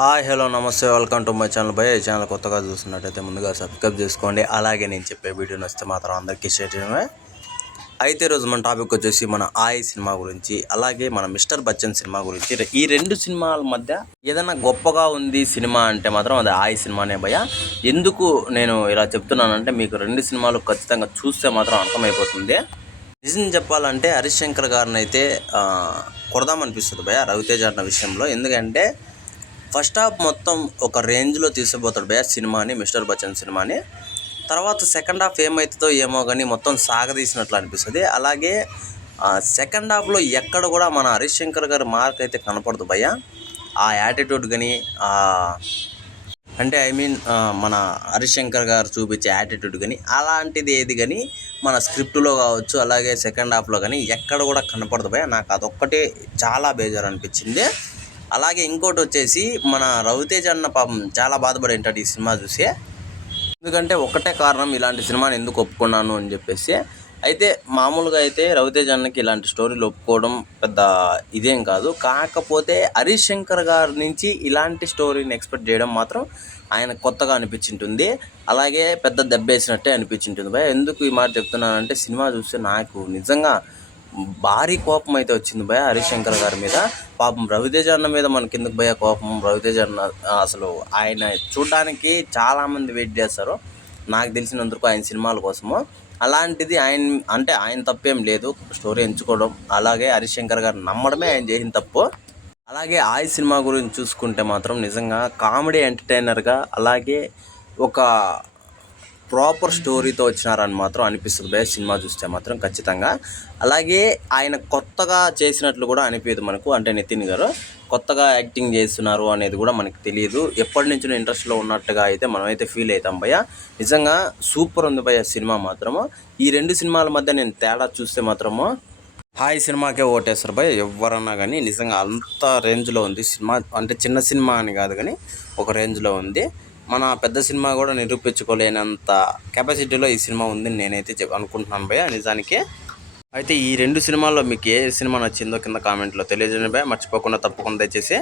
Hi hello నమస్తే welcome to my channel భయ. ఈ ఛానల్ కొత్తగా చూస్తున్నట్టయితే ముందుగా సబ్స్క్రైబ్ చేసుకోండి. అలాగే నేను చెప్పే వీడియో నచ్చితే మాత్రం అందరికీ షేర్ చేయడమే. అయితే ఈరోజు మన టాపిక్ వచ్చేసి మన ఆయి సినిమా గురించి, అలాగే మన మిస్టర్ బచ్చన్ సినిమా గురించి. ఈ రెండు సినిమాల మధ్య ఏదైనా గొప్పగా ఉంది సినిమా అంటే మాత్రం అది ఆయి సినిమానే భయ. ఎందుకు నేను ఇలా చెప్తున్నానంటే మీకు రెండు సినిమాలు ఖచ్చితంగా చూస్తే మాత్రం అర్థమైపోతుంది. నిజం చెప్పాలంటే హరీష్ శంకర్ గారిని అయితే కొడదామనిపిస్తుంది భయ రవితేజ అన్న విషయంలో. ఎందుకంటే ఫస్ట్ హాఫ్ మొత్తం ఒక రేంజ్లో తీసుకుపోతాడు భయ సినిమాని, మిస్టర్ బచ్చన్ సినిమాని. తర్వాత సెకండ్ హాఫ్ ఏమవుతుందో ఏమో కానీ మొత్తం సాగదీసినట్లు అనిపిస్తుంది. అలాగే సెకండ్ హాఫ్లో ఎక్కడ కూడా మన హరీష్ శంకర్ గారి మార్క్ అయితే కనపడదు భయ. ఆ యాటిట్యూడ్ కానీ అంటే మన హరీష్ శంకర్ గారు చూపించే యాటిట్యూడ్ కానీ అలాంటిది ఏది కానీ మన స్క్రిప్ట్లో కావచ్చు, అలాగే సెకండ్ హాఫ్లో కానీ ఎక్కడ కూడా కనపడదు భయ. నాకు అదొక్కటే చాలా బేజారు అనిపించింది. అలాగే ఇంకోటి వచ్చేసి మన రవితేజ అన్న పాపం చాలా బాధపడి ఉంటాడు ఈ సినిమా చూసి. ఎందుకంటే ఒకటే కారణం, ఇలాంటి సినిమాని ఎందుకు ఒప్పుకున్నాను అని చెప్పేసి. అయితే మామూలుగా అయితే రవితేజ అన్నకి ఇలాంటి స్టోరీలు ఒప్పుకోవడం పెద్ద ఇదేం కాదు. కాకపోతే హరీష్ శంకర్ గారి నుంచి ఇలాంటి స్టోరీని ఎక్స్పెక్ట్ చేయడం మాత్రం ఆయన కొత్తగా అనిపించింటుంది. అలాగే పెద్ద దెబ్బేసినట్టే అనిపించింటుంది భయ. ఎందుకు ఈ మాట చెప్తున్నానంటే సినిమా చూస్తే నాకు నిజంగా భారీ కోపం అయితే వచ్చింది భయ హరీష్ శంకర్ గారి మీద. పాపం రవితేజ అన్న మీద మనకి ఎందుకు భయ కోపం? రవితేజ అన్న అసలు ఆయన చూడడానికి చాలామంది వెయిట్ చేస్తారు నాకు తెలిసినందుకు ఆయన సినిమాల కోసము. అలాంటిది ఆయన తప్పేం లేదు స్టోరీ ఎంచుకోవడం, అలాగే హరీష్ శంకర్ గారు నమ్మడమే ఆయన చేసిన తప్పు. అలాగే ఆయి సినిమా గురించి చూసుకుంటే మాత్రం నిజంగా కామెడీ ఎంటర్టైనర్గా, అలాగే ఒక ప్రాపర్ స్టోరీతో వచ్చినారని మాత్రం అనిపిస్తుంది భయ సినిమా చూస్తే మాత్రం ఖచ్చితంగా. అలాగే ఆయన కొత్తగా చేసినట్లు కూడా అనిపించదు మనకు. అంటే నితిన్ గారు కొత్తగా యాక్టింగ్ చేస్తున్నారు అనేది కూడా మనకు తెలియదు. ఎప్పటి నుంచో ఇంట్రెస్ట్లో ఉన్నట్టుగా అయితే మనమైతే ఫీల్ అవుతాం భయ. నిజంగా సూపర్ ఉంది భయ సినిమా మాత్రము. ఈ రెండు సినిమాల మధ్య నేను తేడా చూస్తే మాత్రము హాయ్ సినిమాకే ఓటేస్తారు భయ ఎవరన్నా కానీ. నిజంగా అంత రేంజ్లో ఉంది సినిమా. అంటే చిన్న సినిమా అని కాదు కానీ ఒక రేంజ్లో ఉంది. మన పెద్ద సినిమా కూడా నిరూపించుకోలేనంత కెపాసిటీలో ఈ సినిమా ఉందని నేనైతే అనుకుంటున్నాను భయ నిజానికి. అయితే ఈ రెండు సినిమాల్లో మీకు ఏ సినిమా నచ్చిందో కింద కామెంట్లో తెలియజేయండి భయ. మర్చిపోకుండా తప్పకుండా దయచేసి